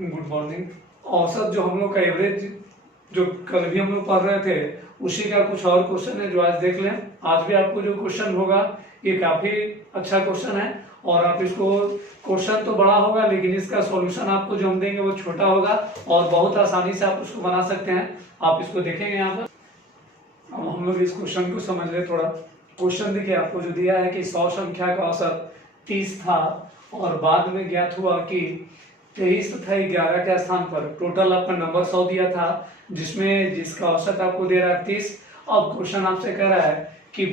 Good morning. औसत जो हम लोग का एवरेज जो कल भी हम लोग पढ़ रहे थे उसी का कुछ और क्वेश्चन है जो आज देख लें। आज भी आपको जो क्वेश्चन होगा ये काफी अच्छा क्वेश्चन है और आप इसको, क्वेश्चन तो बड़ा होगा लेकिन इसका सॉल्यूशन आपको जो हम देंगे वो छोटा होगा और बहुत आसानी से आप उसको बना सकते हैं। आप इसको देखेंगे यहाँ पर। अब हम लोग इस क्वेश्चन को समझ ले थोड़ा। क्वेश्चन देखिए, आपको जो दिया है कि 100 संख्या का औसत 30 था और बाद में ज्ञात हुआ कि 23 तथा 11 के स्थान पर टोटल आपका नंबर 100 दिया था जिसका औसत आपको दे रहा है 30। अब क्वेश्चन आपसे कह रहा है कि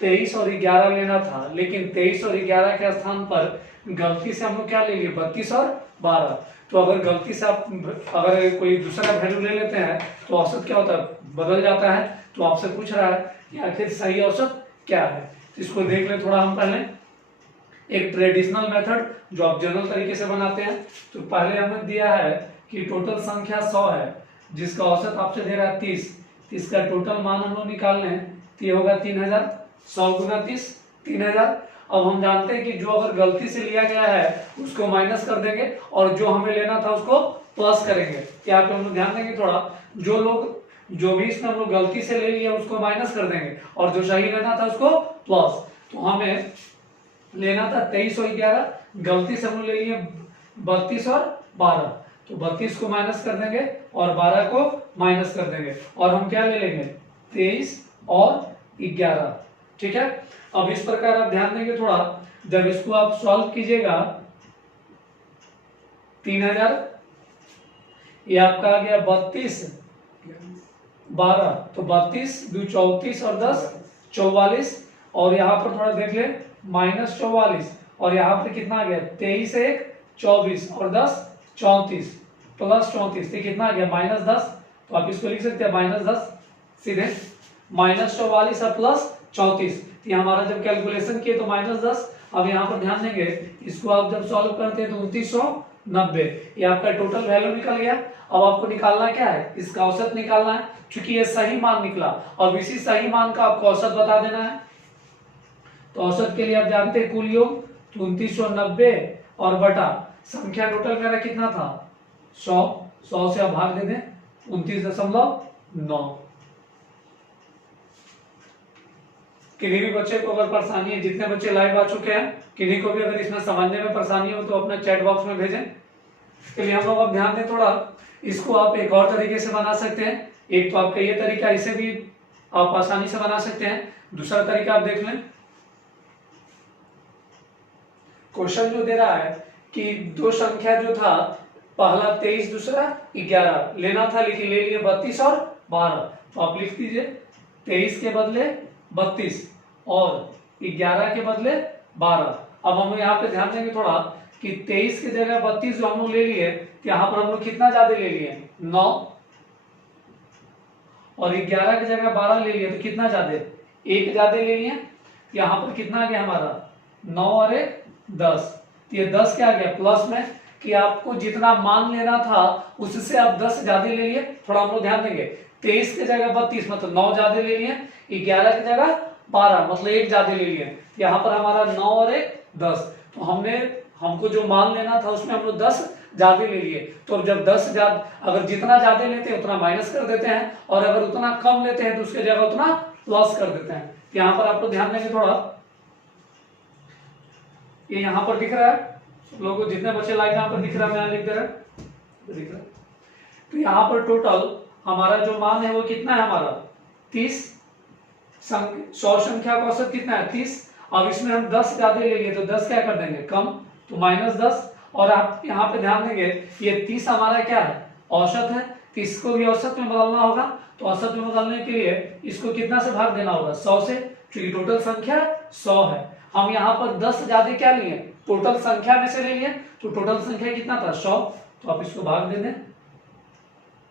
23 और 11 लेना था, लेकिन 23 और 11 के स्थान पर गलती से हम लोग क्या ले लिए 32 और 12। तो अगर गलती से आप अगर कोई दूसरा वैल्यू ले लेते हैं तो औसत क्या होता है, बदल जाता है। तो आपसे पूछ रहा है कि आखिर सही औसत क्या है। तो इसको देख ले थोड़ा हम पहले। एक ट्रेडिशनल मेथड जो आप जनरल तरीके से बनाते हैं, तो पहले हमें दिया है कि टोटल संख्या 100 है जिसका औसत आपसे दे रहा है 30। इसका टोटल मान हम लोग निकाल लें तो ये होगा 3000। 100 गुना 30 3000। अब हम जानते हैं कि जो अगर गलती से लिया गया है उसको माइनस कर देंगे और जो हमें लेना था उसको प्लस करेंगे। यहाँ पे हम लोग ध्यान देंगे थोड़ा, जो भी इसमें हम लोग गलती से ले लिए उसको माइनस कर देंगे और जो सही लेना था उसको प्लस। तो हमें लेना था 23 और 11, गलती से हम लोग ले लिए 32 और 12। तो 32 को माइनस कर देंगे और 12 को माइनस कर देंगे और हम क्या ले लेंगे 23 और 11। ठीक है। अब इस प्रकार आप ध्यान देंगे थोड़ा, जब इसको आप सॉल्व कीजिएगा 3000 ये आपका आ गया 32 12, तो 32 2 34 और 10 44। और यहाँ पर थोड़ा देख ले -44 और यहाँ पर कितना आ गया 23 1 24 और 10 34 प्लस 34, तो कितना आ गया -10। तो आप इसको लिख सकते हैं -10 सीधे, -44 और प्लस 34। ये हमारा जब कैलकुलेशन किए तो -10। अब यहाँ पर ध्यान देंगे, इसको आप जब सॉल्व करते हैं तो 2990 ये आपका टोटल वैल्यू निकल गया। अब आपको निकालना क्या है, इसका औसत निकालना है। क्योंकि ये सही मान निकला और इसी सही मान का आपको औसत बता देना है। तो औसत के लिए आप जानते हैं कुल योग, तो 2990 और बटा संख्या टोटल मेरा कितना था 100 से आप भाग दे दें 29.9। किन्हीं भी बच्चे को अगर परेशानी है, जितने बच्चे लाइव आ चुके हैं, किन्हीं को भी अगर इसमें समझने में परेशानी हो तो अपना चैट बॉक्स में भेजें। इसके लिए हम लोग अब ध्यान दें थोड़ा, इसको आप एक और तरीके से बना सकते हैं। एक तो आपका ये तरीका, इसे भी आप आसानी से बना सकते हैं। दूसरा तरीका आप देख लें। क्वेश्चन जो दे रहा है कि दो संख्या जो था, पहला 23 दूसरा 11 लेना था, लेकिन ले लिए 32 और 12। तो आप लिख दीजिए 23 के बदले 32 और 11 के बदले 12। अब हम यहाँ पे ध्यान देंगे थोड़ा कि 23 की जगह 32 जो हम लोग ले लिए, यहाँ पर हम लोग कितना ज्यादा ले लिए 9, और 11 की जगह 12 ले लिए तो कितना ज्यादा 1 ज्यादा ले लिए। यहाँ पर कितना आ गया हमारा 9 और 1 10। तो ये 10 क्या आ गया प्लस में, कि आपको जितना मान लेना था उससे आप 10 ज्यादा ले लिए। थोड़ा हम लोग ध्यान देंगे, 23 की जगह 32 मतलब 9 ज्यादा ले लिए, 11 की जगह 12 मतलब 1 ज्यादा ले लिए। यहाँ पर हमारा 9 और 1 10। तो हमको जो मान लेना था उसमें हम लोग 10 ज्यादा ले लिए। तो जब 10 ज्यादा, अगर जितना ज्यादा लेते हैं उतना माइनस कर देते हैं और अगर उतना कम लेते हैं तो उसके जगह उतना प्लस कर देते हैं। यहाँ पर आपको ध्यान देंगे थोड़ा, ये यहाँ पर दिख रहा है लोगों, जितने बच्चे लाइव यहाँ पर दिख रहा है, मैं यहाँ लिख दे रहा दिख रहा है। तो यहाँ पर टोटल हमारा जो मान है वो कितना है हमारा 30। 100 संख्या का औसत कितना है 30। अब इसमें हम 10 ज्यादा ले लिए तो 10 क्या कर देंगे कम, तो -10। और आप यहाँ पे ध्यान देंगे ये 30 हमारा क्या है औसत है, तो इसको भी औसत में बदलना होगा। तो औसत में बदलने के लिए इसको कितना से भाग देना होगा 100 से, क्योंकि टोटल संख्या 100 है। हम यहाँ पर 10 ज्यादा क्या लिए टोटल संख्या में से ले लिए, तो टोटल संख्या कितना था 100। तो आप इसको भाग दे दें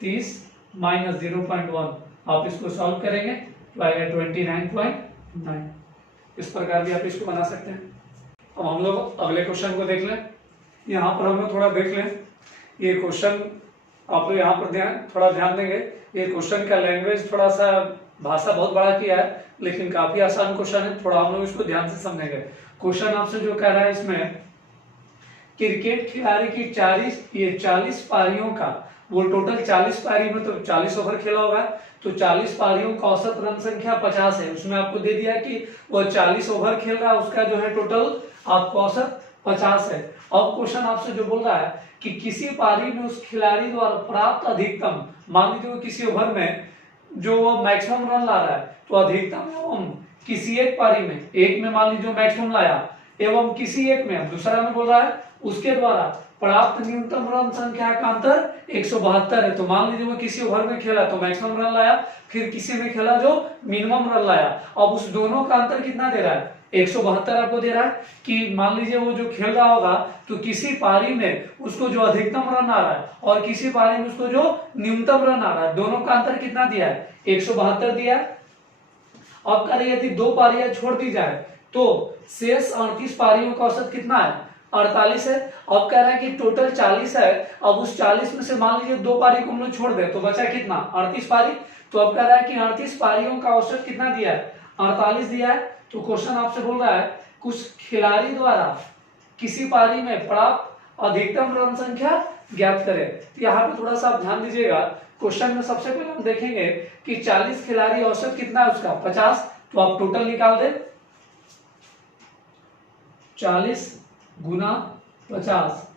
30 - 0.1, आप इसको सॉल्व करेंगे तो आएगा 29.9। इस प्रकार भी आप इसको बना सकते हैं। अब हम लोग अगले क्वेश्चन को देख लें। यहाँ पर हम लोग थोड़ा देख लें ये क्वेश्चन, आप लोग यहाँ पर थोड़ा ध्यान देंगे। ये क्वेश्चन का लैंग्वेज थोड़ा सा भाषा बहुत बड़ा किया है, लेकिन काफी आसान क्वेश्चन है। थोड़ा हम लोग इसको ध्यान से समझेंगे। क्वेश्चन आपसे जो कह रहा है इसमें क्रिकेट खिलाड़ी की 40 पारियों का, वो टोटल 40 पारी में तो 40 ओवर खेला होगा, तो 40 पारियों का औसत रन संख्या 50 है। उसमें आपको दे दिया कि वो 40 ओवर खेल रहा है, उसका जो है टोटल आपको औसत 50 है। अब क्वेश्चन आपसे जो बोल रहा है कि किसी पारी में उस खिलाड़ी द्वारा प्राप्त अधिकतम, मान लीजिए किसी ओवर में जो वो मैक्सिमम रन ला रहा है, तो अधिकतम एवं किसी एक पारी में, एक में मान लीजिए मैक्सिमम लाया, एवं किसी एक में, दूसरा में बोल रहा है उसके द्वारा प्राप्त न्यूनतम रन संख्या का अंतर 172 है। तो मान लीजिए वो किसी ओवर में खेला तो मैक्सिमम रन लाया, फिर किसी में खेला जो मिनिमम रन लाया, अब उस दोनों का अंतर कितना दे रहा है, 172 आपको दे रहा है। कि मान लीजिए वो जो खेल रहा होगा तो किसी पारी में उसको जो अधिकतम रन आ रहा है और किसी पारी में उसको जो न्यूनतम रन आ रहा है, दोनों का अंतर कितना दिया है, 172 दिया है। अब कह रहे यदि 2 पारियां छोड़ दी जाए तो शेष 38 पारियों का औसत कितना है, 48 है। अब कह रहे हैं कि टोटल 40 है, अब उस 40 में से मान लीजिए 2 पारी को हम लोग छोड़ दे तो बचा कितना, 38 पारी। तो अब कह रहा है कि 38 पारियों का औसत कितना दिया है, 48 दिया है। तो क्वेश्चन आपसे बोल रहा है कुछ खिलाड़ी द्वारा किसी पारी में प्राप्त अधिकतम रन संख्या ज्ञात करें। तो यहाँ पे थोड़ा सा आप ध्यान दीजिएगा, क्वेश्चन में सबसे पहले हम देखेंगे कि 40 खिलाड़ी औसत कितना है उसका 50, तो आप टोटल निकाल दे, 40 गुना 50,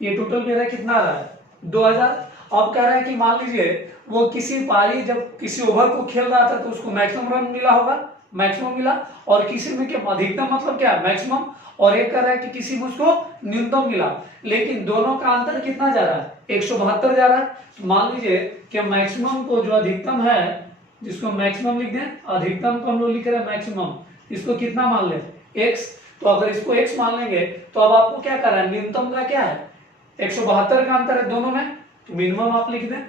ये टोटल मेरा कितना आ रहा है 2000। अब कह रहा है कि मान लीजिए वो किसी पारी जब किसी ओवर को खेल रहा था तो उसको मैक्सिमम रन मिला होगा, मैक्सिमम मिला, और किसी में क्या अधिकतम मतलब क्या मैक्सिमम, और एक कह रहा है कि किसी में उसको न्यूनतम मिला, लेकिन दोनों का अंतर कितना जा रहा है 172 जा रहा है। तो मान लीजिए कि मैक्सिमम को जो अधिकतम है, जिसको मैक्सिमम लिख दें, अधिकतम को हम लोग लिख रहे हैं मैक्सिमम, इसको कितना मान ले x, तो अगर इसको x मान लेंगे तो अब आपको क्या करना है, न्यूनतम का क्या है 172 का अंतर है दोनों में, तो मिनिमम आप लिख दें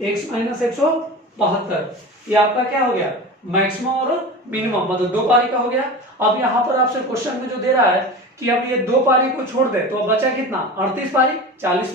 x माइनस 172, ये आपका क्या हो गया मैक्सिमम और मिनिमम, मतलब 2 पारी का हो गया। अब यहाँ पर आपसे क्वेश्चन में जो दे रहा है कि अब ये 2 पारी को छोड़ दे तो अब बचा कितना 38 पारी 40,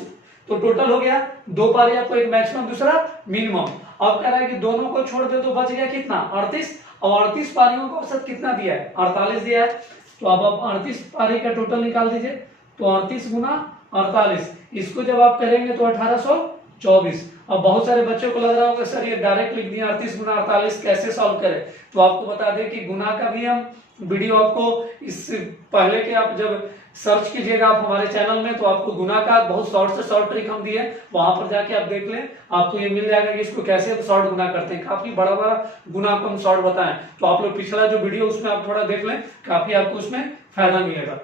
तो टोटल हो गया 2 पारी, आपको एक मैक्सिमम दूसरा मिनिमम। अब कह रहा है कि दोनों को छोड़ दे तो बच गया कितना 38, और 38 पारियों का औसत कितना दिया है 48 दिया है। तो अब आप 38 पारी का टोटल निकाल दीजिए, तो 38 गुना 48, इसको जब आप करेंगे तो 1824। अब बहुत सारे बच्चों को लग रहा होगा सर ये डायरेक्ट लिख दिया 38 गुना 48 कैसे सॉल्व करें, तो आपको बता दें कि गुना का भी हम वीडियो आपको इस पहले के आप जब सर्च कीजिएगा आप हमारे चैनल में तो आपको गुना का बहुत शॉर्ट से शॉर्ट ट्रिक हम दिए, वहां पर जाके आप देख लें, आपको ये मिल जाएगा कि इसको कैसे शॉर्ट गुना करते हैं, काफी बड़ा बड़ा गुना को हम शॉर्ट बताएं। तो आप लोग पिछला जो वीडियो उसमें आप थोड़ा देख लें, काफी आपको उसमें फायदा मिलेगा।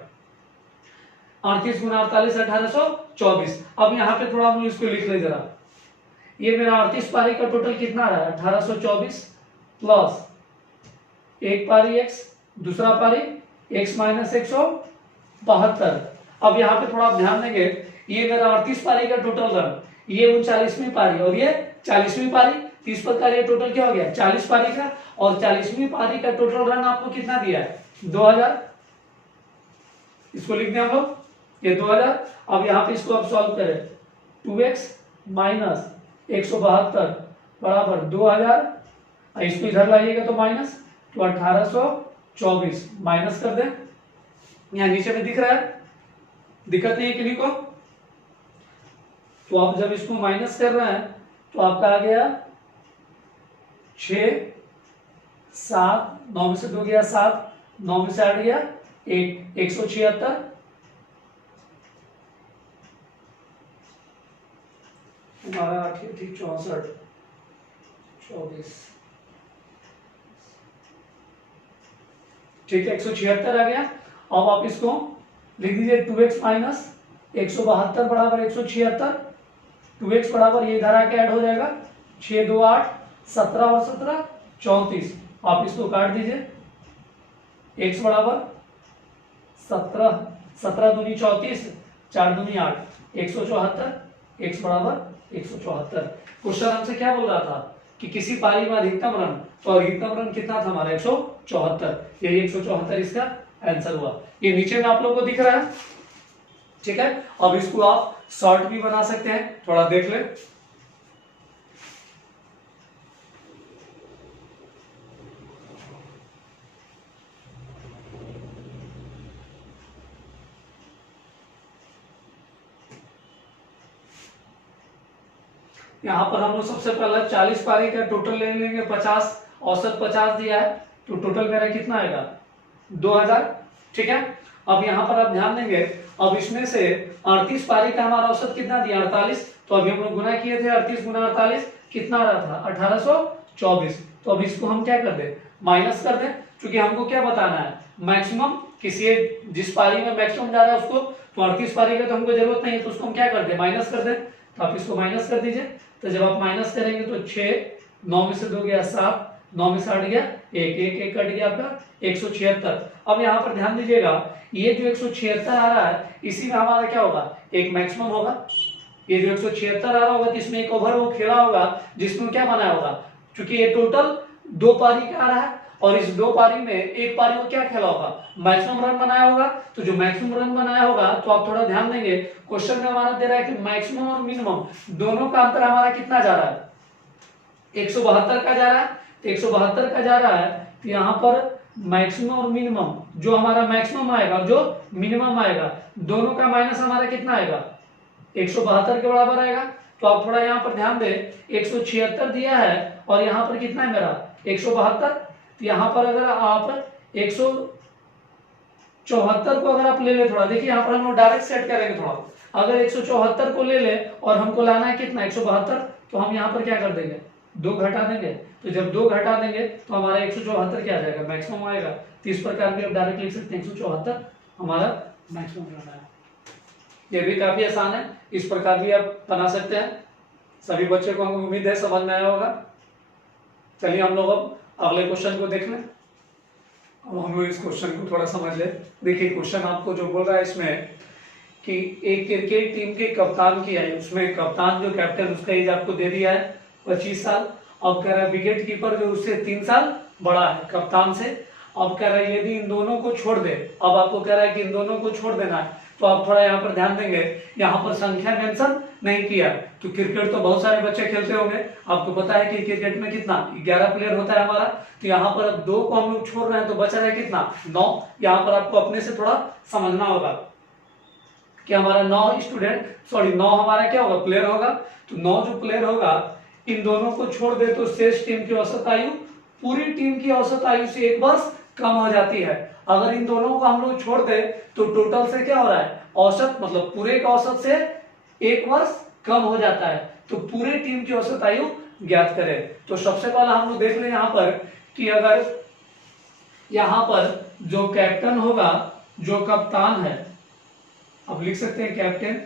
38 गुना 48 1824। अब यहाँ पे थोड़ा हम लोग इसको लिख ले जरा, ये मेरा 38 पारी का टोटल कितना रहा 1824 प्लस एक पारी x, दूसरा पारी x माइनस 172। अब यहाँ पे थोड़ा आप ध्यान देंगे, ये मेरा 38 पारी का टोटल रन, ये 39वीं पारी और ये 40वीं पारी, तो इस प्रकार ये टोटल क्या हो गया 40 पारी का, और 40वीं पारी का टोटल रन आपको कितना दिया है 2000, इसको लिख दें हम लोग ये 2000। अब यहाँ पे इसको आप सॉल्व करें, 2x माइनस 172 बराबर 2000, इसको इधर लाइएगा तो माइनस, तो 1824 माइनस कर दें, यहाँ नीचे में दिख रहा है, दिक्कत नहीं है किन्हीं को। तो आप जब इसको माइनस कर रहे हैं तो आपका आ गया 6 7, 9 में से 2 गया 7, 9 में से 8 गया 1, 176, हमारा 8 ठीक 64 24, ठीक है 176 आ गया। अब आप इसको लिख दीजिए 2x माइनस 172 बराबर 176, 2x बराबर ये इधर आके ऐड हो जाएगा 6 2 8, 17 और 17 34, आप इसको काट दीजिए, x बराबर 17, 17 दूनी 34, 4 दूनी 8, 174, x बराबर 174। क्वेश्चन हमसे क्या बोल रहा था कि किसी पारी में अधिकतम रन, तो अधिकतम रन कितना था हमारा 174, यही 174 इसका आंसर हुआ। ये नीचे में आप लोगों को दिख रहा है, ठीक है। अब इसको आप शॉर्ट भी बना सकते हैं, थोड़ा देख ले। यहाँ पर हम लोग सबसे पहले 40 पारी का टोटल ले लेंगे, 50 औसत 50 दिया है, तो टोटल मेरा कितना आएगा 2000। ठीक है, अब यहाँ पर आप ध्यान देंगे, अब इसमें से 38 पारी का हमारा औसत कितना दिया 48, तो अभी हम लोग गुना किए थे 38 गुना 48 कितना आ रहा था 1824। तो अब इसको हम क्या कर दें माइनस कर दें, क्योंकि हमको क्या बताना है मैक्सिमम, किसी जिस पारी में मैक्सिमम जा रहा है उसको, तो 38 पारी का तो हमको जरूरत नहीं है, तो उसको हम क्या कर दें माइनस कर दें। तो आप इसको माइनस कर दीजिए, तो जब आप माइनस करेंगे तो 6, 9 में से 2 गया 7, 9 में से 8 गया 1, 1 1 कट गया आपका 176। अब यहाँ पर ध्यान दीजिएगा, ये जो 176 आ रहा है इसी में हमारा क्या होगा एक मैक्सिमम होगा। ये जो 176 आ रहा होगा तो इसमें एक ओवर वो खेला होगा जिसमें क्या बनाया होगा, क्योंकि ये टोटल 2 पारी का आ रहा है और इस 2 पारी में एक पारी को क्या खेला होगा मैक्सिमम रन बनाया होगा। तो जो मैक्सिमम रन बनाया होगा, तो आप थोड़ा ध्यान देंगे क्वेश्चन में हमारा दे रहा है कि मैक्सिमम और मिनिमम दोनों का अंतर हमारा कितना जा रहा है 172 का जा रहा है। तो 172 का जा रहा है, तो यहाँ पर मैक्सिमम और मिनिमम, जो हमारा मैक्सिमम आएगा और जो मिनिमम आएगा दोनों का माइनस हमारा कितना आएगा 172 के बराबर आएगा। तो आप थोड़ा यहाँ पर ध्यान दें, 176 दिया है और यहाँ पर कितना है मेरा 172। तो यहाँ पर अगर आप 174 को अगर आप ले ले, थोड़ा देखिए यहाँ पर हम लोग डायरेक्ट सेट करेंगे, थोड़ा अगर 174 को ले ले और हमको लाना है कितना 172, तो हम यहाँ पर क्या कर देंगे 2 घटा देंगे। तो जब 2 घटा देंगे तो हमारा 174 क्या आ जाएगा मैक्सिमम आएगा। तो इस प्रकार भी आप डायरेक्ट लिख सकते हैं 174 हमारा मैक्सिमम रहना है। ये भी काफी आसान है, इस प्रकार भी आप बना सकते हैं। सभी बच्चों को हमको उम्मीद है समझ में आया होगा। चलिए हम लोग अब अगले क्वेश्चन को देख लें। अब हम लोग इस क्वेश्चन को थोड़ा समझ ले। देखिए क्वेश्चन आपको जो बोल रहा है इसमें कि एक क्रिकेट टीम के कप्तान की है, उसमें कप्तान जो कैप्टन उसका एज आपको दे दिया है 25 साल। अब कह रहा है विकेट कीपर जो उससे 3 साल बड़ा है कप्तान से। अब कह रहा है यदि इन दोनों को छोड़ दे, अब आपको कह रहा है कि इन दोनों को छोड़ देना है, तो आप थोड़ा यहाँ पर ध्यान देंगे, यहाँ पर संख्या मेंशन नहीं किया। तो क्रिकेट तो बहुत सारे बच्चे खेलते होंगे, आपको पता है कि क्रिकेट में कितना 11 प्लेयर होता है हमारा। तो यहाँ पर अब 2 को हम लोग छोड़ रहे हैं तो बच रहा है कितना 9। यहाँ पर आपको अपने से थोड़ा समझना होगा कि हमारा 9 हमारा क्या होगा प्लेयर होगा। तो 9 जो प्लेयर होगा, इन दोनों को छोड़ दे तो शेष टीम की औसत आयु पूरी टीम की औसत आयु से 1 वर्ष कम हो जाती है। अगर इन दोनों को हम लोग छोड़ दे तो टोटल से क्या हो रहा है औसत, मतलब पूरे का औसत से 1 वर्ष कम हो जाता है। तो पूरे टीम की औसत आयु ज्ञात करें। तो सबसे पहले हम लोग देख लें यहाँ पर कि अगर यहाँ पर जो कैप्टन होगा, जो कप्तान है, अब लिख सकते हैं कैप्टन,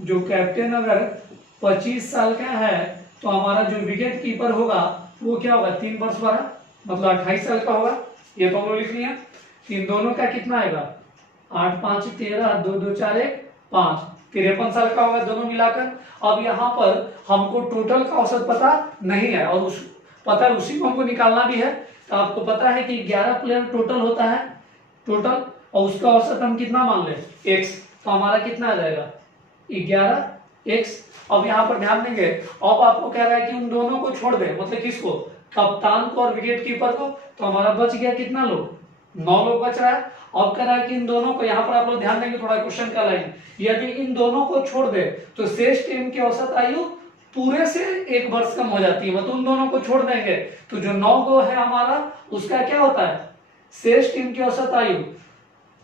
जो कैप्टन अगर 25 साल का है तो हमारा जो विकेट कीपर होगा वो क्या होगा 3 वर्ष वाला, मतलब 28 साल का होगा। ये तो हम लोग लिख लिया। इन दोनों का कितना आएगा 8 5 13, 2 2 4 1 5, 53 साल का होगा दोनों मिलाकर। अब यहाँ पर हमको टोटल का औसत पता नहीं है और पता है उसी को हमको निकालना भी है। तो आपको पता है कि 11 प्लेयर टोटल होता है टोटल, और उसका औसत हम कितना मान ले x, तो हमारा कितना आ जाएगा 11x। अब यहाँ पर ध्यान देंगे, अब आपको कह रहा है कि उन दोनों को छोड़ दे, मतलब किसको कप्तान को और विकेट कीपर को। तो हमारा बच गया कितना लोग 9 लोग बच रहा है। अब कह रहा है कि इन दोनों को, यहाँ पर आप लोग ध्यान देंगे थोड़ा क्वेश्चन का लाइन, यदि इन दोनों को छोड़ दे तो शेष टीम की औसत आयु पूरे से 1 वर्ष कम हो जाती है। मतलब उन दोनों को छोड़ देंगे तो जो 9 गो है हमारा उसका क्या होता है शेष टीम की औसत आयु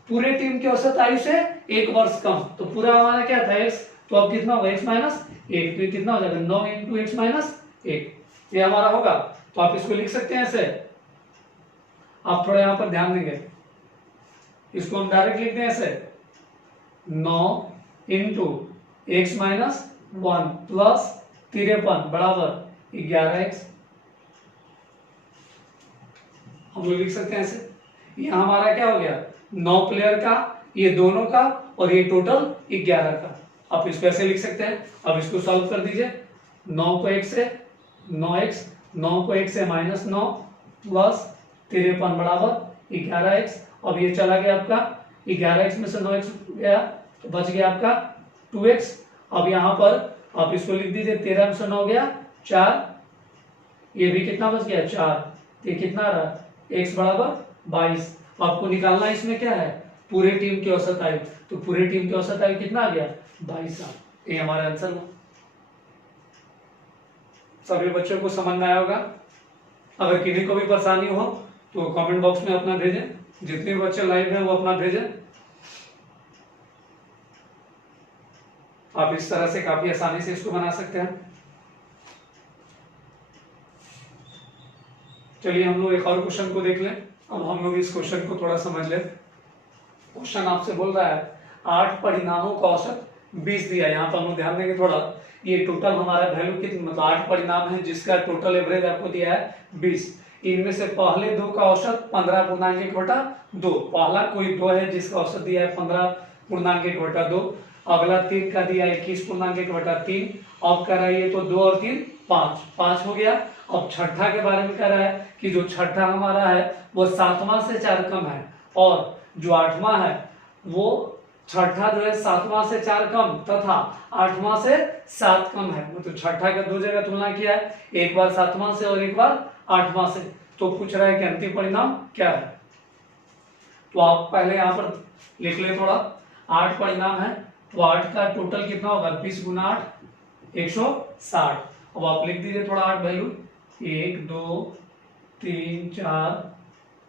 पूरे टीम की औसत आयु से 1 वर्ष कम। तो पूरा हमारा क्या था x, तो अब कितना होगा x माइनस 1, तो कितना हो जाएगा 9 इंटू x माइनस 1, ये हमारा होगा। तो आप इसको लिख सकते हैं ऐसे। आप थोड़ा यहाँ पर ध्यान देंगे, इसको हम डायरेक्ट लिखते हैं ऐसे 9 इंटू एक्स माइनस 1 प्लस 53 बराबर 11x। हम लोग लिख सकते हैं ऐसे। ये हमारा क्या हो गया 9 प्लेयर का, ये दोनों का, और ये टोटल 11 का। आप इसको ऐसे लिख सकते हैं। अब इसको सॉल्व कर दीजिए। 9 को 1 से 9x, 9 को 1 से -9 प्लस 53 बराबर 11x। अब ये चला गया आपका 11x में से 9x गया तो बच गया आपका 2x। अब यहाँ पर आप इसको लिख दीजिए 13 में से 9 गया 4, ये भी कितना बच गया 4, ये कितना रहा x बराबर 22। आपको निकालना इसमें क्या है पूरे टीम की औसत आयु। तो पूरे टीम की औसत आयु कितना आ गया 22 साल। ये हमारा आंसर हुआ। सभी बच्चों को समझ में आया होगा। अगर किसी को भी परेशानी हो तो कमेंट बॉक्स में अपना भेजें, जितने भी बच्चे लाइव हैं वो अपना भेजें। आप इस तरह से काफी आसानी से इसको बना सकते हैं। चलिए हम लोग एक और क्वेश्चन को देख लें। अब हम लोग इस क्वेश्चन को थोड़ा समझ लें। क्वेश्चन आपसे बोल रहा है 8 परिणामों का औसत 20 दिया है। यहाँ पर हम लोग ध्यान देंगे थोड़ा, ये टोटल हमारा वैल्यू कितनी, मतलब 8 परिणाम है जिसका टोटल एवरेज आपको दिया है 20। इनमें से पहले दो का औसत 15.1/2, पहला कोई दो है जिसका औसत दिया है 15.1/2। अगला 3 का दिया है 21.1/3। अब कर रहा है ये तो 2 और 3 5 हो गया। अब छठा के बारे में कह रहा है कि जो छठा हमारा है वो 7वां से 4 कम है, और जो 8वां है वो छठा जो है 7वां से 4 कम तथा 8वां से 7 कम है। तो छठा का दो जगह तुलना किया है, एक बार 7वां से और एक बार 8वां से। तो पूछ रहा है कि अंतिम परिणाम क्या है। तो आप पहले यहाँ पर लिख ले थोड़ा, 8 परिणाम है तो 8 का टोटल कितना होगा, 20 गुना 8 160। अब आप लिख दीजिए थोड़ा 8 वैल्यू, 1 2 3 4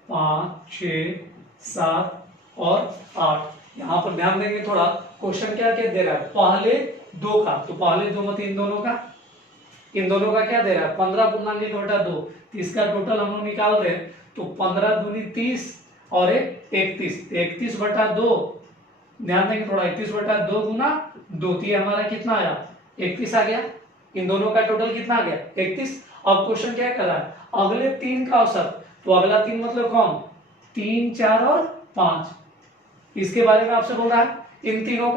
5 6 7 और 8। यहाँ पर ध्यान देंगे थोड़ा, क्वेश्चन क्या क्या दे रहा है, पहले दो का, तो पहले दो मत इन दोनों का क्या दे रहा है 15.1/2। तो इसका टोटल हम लोग निकाल रहे हैं, तो 15 दूनी 30 और 31, 31/2। ध्यान देंगे थोड़ा, 31/2 गुना 2, तो ये हमारा कितना आया 31 आ गया। इन दोनों का टोटल कितना आ गया 31। अब क्वेश्चन क्या कर रहा है, अगले 3 का औसत, तो अगला 3 मतलब कौन, 3 4 और 5, इसके बारे में आपसे बोल रहा है। इन तीनों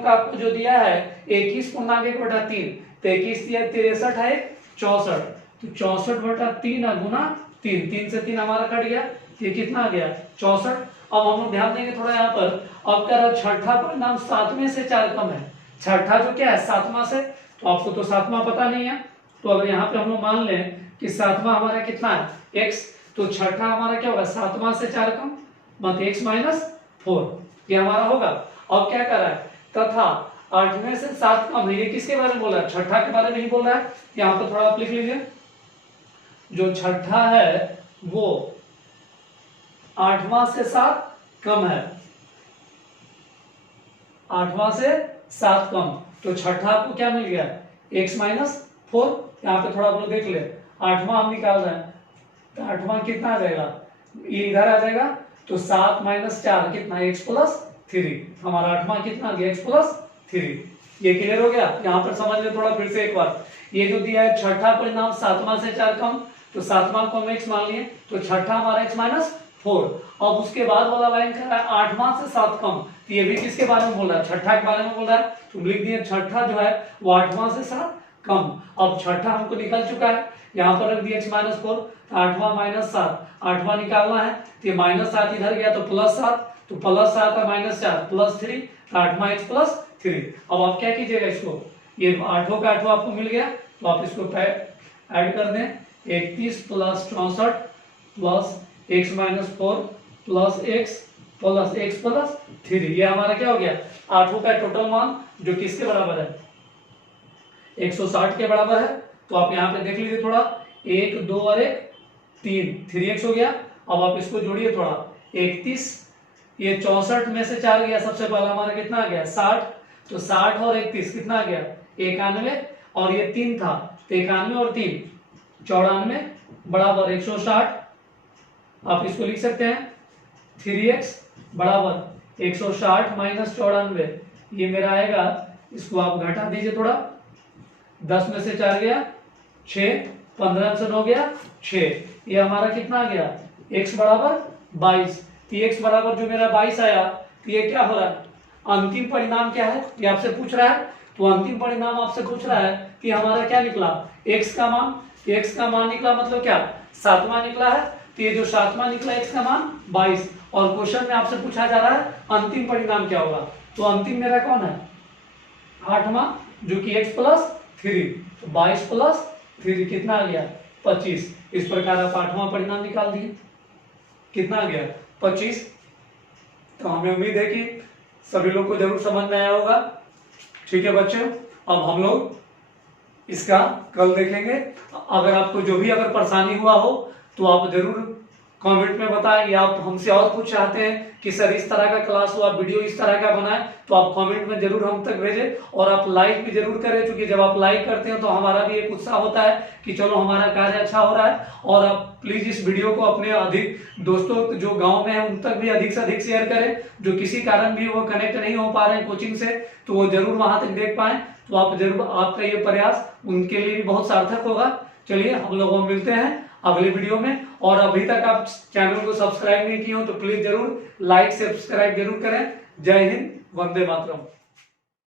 का आपको जो दिया है 21.1/3, तो 21 दिया 63 है 64, तो 64/3 गुना 3 से 3 हमारा कट गया, ये कितना आ गया 64। अब हम लोग ध्यान देंगे थोड़ा यहाँ पर, अब कह रहा छठा परिणाम 7वें से 4 कम है। छठा जो क्या है 7वां से, तो आपको तो 7वां पता नहीं है, तो अगर यहाँ पे हम लोग मान लें कि 7वां हमारा कितना है x, तो छठा हमारा क्या होगा 7वां से 4 कम, मतलब x - 4, ये हमारा होगा। अब क्या कर रहा है, तथा 8वें से 7 कम है, ये किसके बारे में बोल रहा है, छठा के बारे में ही बोल रहा है। यहाँ पर थोड़ा आप लिख लीजिए, जो छठा है वो 8वां से 7 कम है, 8वां से 7 कम, तो छठा आपको क्या मिल गया x - 4। यहाँ पे थोड़ा आप लोग देख ले, 8वां हम निकाल रहे हैं, तो 8वां कितना आ जाएगा, ये इधर आ जाएगा, तो 7 - 4 कितना x + 3, हमारा 8वां कितना आ गया x + 3। ये क्लियर हो गया। यहाँ पर समझ ले थोड़ा फिर से एक बार, ये जो दिया है छठा परिणाम 7वां से 4 कम, तो 7वां को हम x मान लिए, तो छठा हमारा x - 4। अब उसके बाद वाला लाइन कर रहा है 8वां से 7 कम, तो ये भी किसके बारे में बोल रहा है, छठा के बारे में बोल रहा है। तो लिख दिए छठा जो है वो 8वां से 7 कम। अब छठा हमको निकल चुका है, यहाँ पर रख दिया x - 4, 8वां - 7, 8वां निकालना है, तो ये -7 इधर गया तो +7, तो +7 और -4 +3, 8वां x + 3। अब आप क्या कीजिएगा, इसको ये 8वां का 8वां आपको मिल गया, तो आप इसको ऐड कर दें, 31 + 64 प्लस x - 4 प्लस x + 3, ये हमारा क्या हो गया 8वां का टोटल मान, जो किसके बराबर है 160 के बराबर है। तो आप यहाँ पे देख लीजिए थोड़ा, 1 2 और 1 3, 3x हो गया। अब आप इसको जोड़िए थोड़ा, 31, ये 64 में से 4 गया, सबसे पहला हमारा कितना आ गया 60, तो 60 और 31 कितना आ गया 91, और ये 3 था, तो 91 और 3 94 बराबर 160। आप इसको लिख सकते हैं 3x बराबर 160 - 94, ये मेरा आएगा, इसको आप घटा दीजिए थोड़ा, 10 में से 4 गया 6, 15 से 9 गया 6, ये हमारा कितना आ गया x बराबर 22। तो x बराबर जो मेरा 22 आया, तो ये क्या हो रहा है, अंतिम परिणाम क्या है ये आपसे पूछ रहा है। तो अंतिम परिणाम आपसे पूछ रहा है कि हमारा क्या निकला x का मान, x का मान निकला मतलब क्या 7वां निकला है, तो ये जो 7वां निकला x का मान 22, और क्वेश्चन में आपसे पूछा जा रहा है अंतिम परिणाम क्या होगा। तो अंतिम मेरा कौन है 8वां, जो कि x + 3, तो 22 + 3 कितना आ गया 25। इस प्रकार आप 8वां परिणाम निकाल दिए, कितना आ गया 25। तो हमें उम्मीद है कि सभी लोग को जरूर समझ में आया होगा। ठीक है बच्चों, अब हम लोग इसका कल देखेंगे। अगर आपको जो भी अगर परेशानी हुआ हो तो आप जरूर कमेंट में बताएं, या आप हमसे और कुछ चाहते हैं कि सर इस तरह का क्लास हो, आप वीडियो इस तरह का बनाएं, तो आप कमेंट में जरूर हम तक भेजें। और आप लाइक भी जरूर करें, क्योंकि जब आप लाइक करते हैं तो हमारा भी एक उत्साह होता है कि चलो हमारा कार्य अच्छा हो रहा है। और आप प्लीज इस वीडियो को अपने अधिक दोस्तों जो गाँव में है उन तक भी अधिक से अधिक शेयर करें, जो किसी कारण भी वो कनेक्ट नहीं हो पा रहे हैं कोचिंग से, तो वो जरूर वहां तक देख पाए। तो आप जरूर, आपका ये प्रयास उनके लिए भी बहुत सार्थक होगा। चलिए हम लोग मिलते हैं अगले वीडियो में। और अभी तक आप चैनल को सब्सक्राइब नहीं किए हो तो प्लीज जरूर लाइक सब्सक्राइब जरूर करें। जय हिंद, वंदे मातरम।